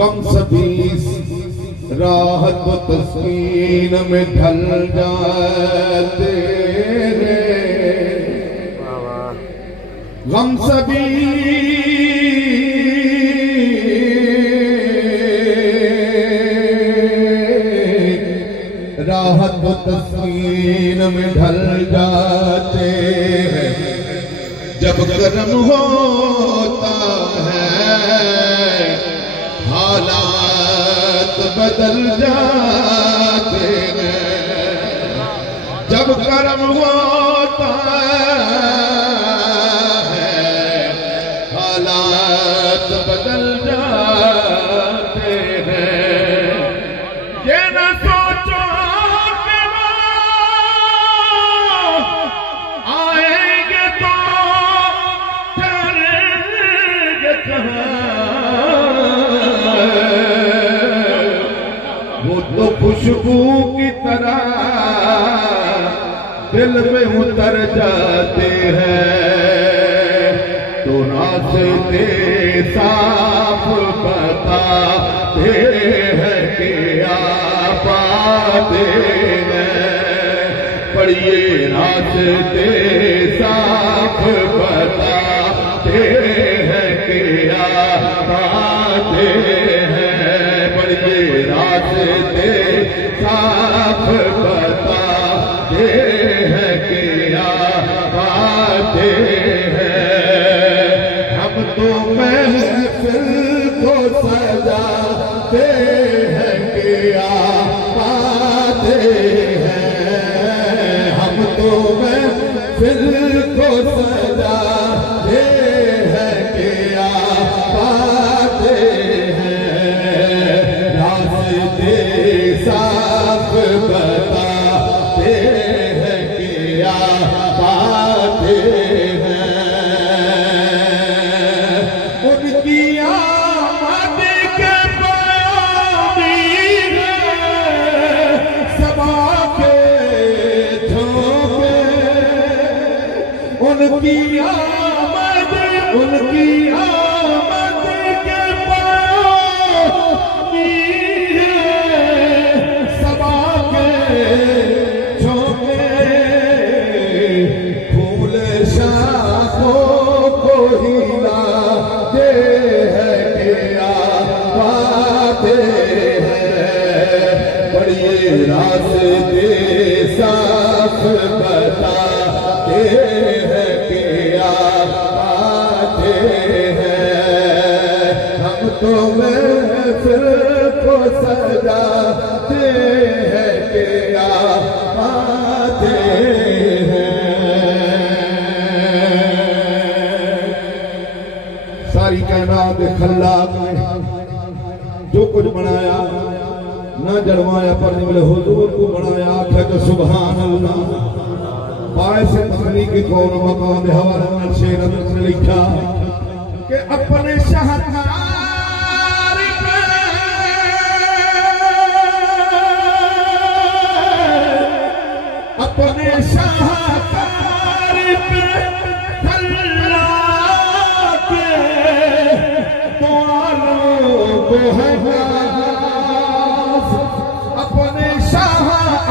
गम सबीस राहत व तस्कीन में ढल जाते हैं। गम सबीस राहत व तस्कीन में ढल जाते हैं। जब करम होता है हालात बदल जाते हैं। जब कर्म होता है हालात बदल जाते हैं। ये न सोचो कि वो आएंगे तो ठहरेंगे कहाँ। वो तो खुशबू की तरह दिल में उतर जाते हैं। तो रास्ते साफ बताते हैं कि आप आते हैं। पढ़िए रास्ते साफ बताते हैं कि आप आते हैं। पढ़िए रास्ते साफ बताते हैं कि आप आते हैं। हम तो महफिल को सजाते हैं कि आप आते हैं। हम तो महफिल को सजाते हैं कि आप आते हैं। रास्ते साफ बताते हैं कि आप आते हैं। उनकी आमद के पानी है सबा के झोंके। उनकी आमद के पानी है सबा के झोंके। फूल शाखों को हिलाते हैं कि आप आते हैं। बड़िए रास्ते साफ बताते हैं कि आप आते हैं। हम तो महफिल को सजाते हैं कि आप आते हैं। सारी कायनात खल्लाक ने जो कुछ बनाया न जड़वाया पर निकले हुजूर को बनाया। आखिर तो सुभान अल्लाह। बायस तखलीक कौन मकाम हवाला में शेर ने लिखा कि अपने शाहकार पे अपने शाहकार पे अल्लाह के दुआओं को है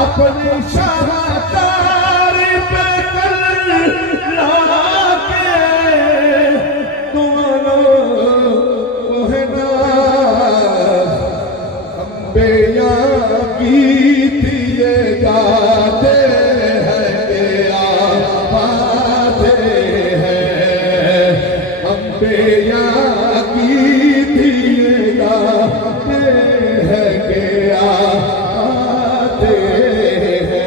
अपने शाहकार पे अल्लाह के दुआओं को है अम्बिया की दिए गाते हैं कि आप आते हैं। अम्बिया की दिए गाते हैं कि आप आते हैं।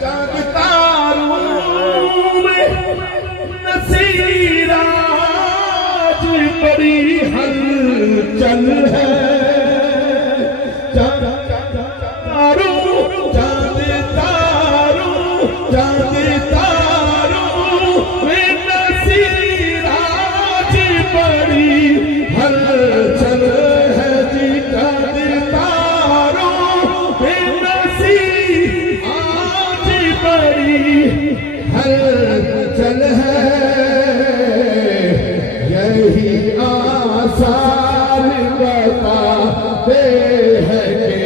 चाँद तारों में नसीरा बड़ी हलचल है। चाँद तारों चांद तारों में नसीराज बड़ी हलचल है जी। चांद तारों में नसीराज बड़ी हलचल है। यही आसार बताते हैं कि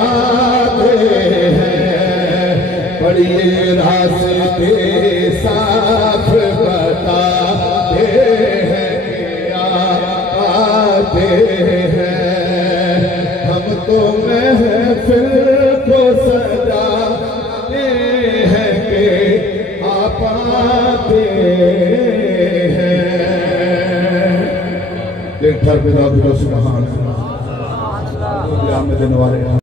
आते हैं। पढ़िए रास्ते साफ बताते हैं कि आते हैं। हम तो महफिल को सजाते हैं कि आप आते हैं। एक ठर पिता सुभान अल्लाह।